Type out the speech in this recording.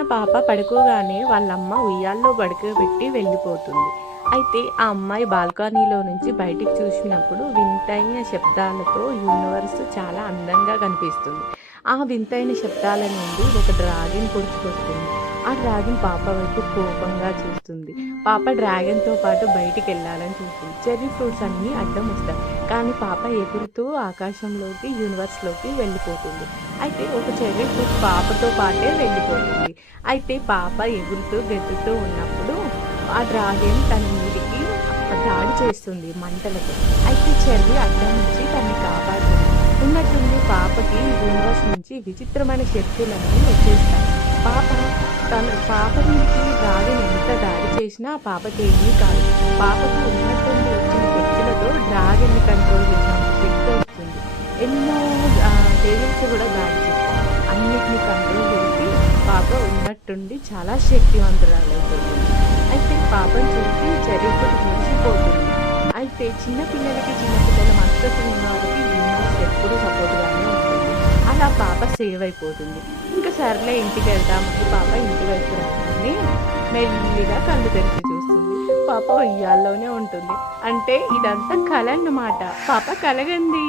చిన్న పాప పడుకోగానే వాళ్ళమ్మ ఉయ్యాల్లో పడుకోబెట్టి వెళ్ళిపోతుంది. అయితే ఆ అమ్మాయి బాల్కనీలో నుంచి బయటికి చూసినప్పుడు వింతైన శబ్దాలతో యూనివర్స్ చాలా అందంగా కనిపిస్తుంది. ఆ వింతైన శబ్దాల నుండి ఒక డ్రాగన్ పొడుచుకొస్తుంది. ఆ డ్రాగన్ పాప వైపు కోపంగా చూస్తుంది. పాప డ్రాగన్‌తో పాటు బయటికెళ్ళాలని చూస్తుంది. చెర్రీ ఫ్రూట్స్ అన్నీ అడ్డం వస్తాయి. కానీ పాప ఎగురుతూ ఆకాశంలోకి, యూనివర్స్‌లోకి వెళ్ళిపోతుంది. అయితే ఒక చెర్రీ ఫ్రూట్ పాపతో పాటే వెళ్ళిపోతుంది. అయితే పాప ఎగురుతూ, గెంతుతూ ఉన్నప్పుడు ఆ డ్రాగన్ తన మీదికి దాడి చేస్తుంది మంటలతో. అయితే చెర్రీ అడ్డం నుంచి తనని కాపాడుతుంది. ఉన్నట్టుండి పాపకి యూనివర్స్ నుంచి విచిత్రమైన శక్తులన్నీ వచ్చేస్తాయి. పాప పాప మీదకి డ్రాగన్ ఎంత దాడి చేసినా పాపకేమీ కాదు. పాపకు ఉన్నట్టుండి వచ్చిన శక్తులతో డ్రాగన్‌ని కంట్రోల్ చేసినంత శక్తి వస్తుంది. ఎన్నో డేవిల్స్ కూడా దాడి చేస్తాయి. అన్నిటిని కంట్రోల్ చేసి పాప ఉన్నట్టుండి చాలా శక్తివంతురాలైపోతుంది. అయితే పాపను చూసి చెర్రీ ఫ్రూట్ మురిసిపోతుంది. అయితే చిన్న పిల్లల మనస్తత్వం ఉన్న వాళ్ళకి యూనివర్స్ ఎప్పుడూ సపోర్ట్‌గానే ఉంటుంది. అలా పాప సేవ్ అయిపోతుంది. ఇంకా సర్లే ఇంటికెళ్దామని పాప ఇంటి వైపు రాగానే మెల్లిగా కళ్ళు తెరిచి చూస్తుంది. పాప ఉయ్యాల్లోనే ఉంటుంది. అంటే ఇదంతా కల అన్నమాట. పాప కలగంది.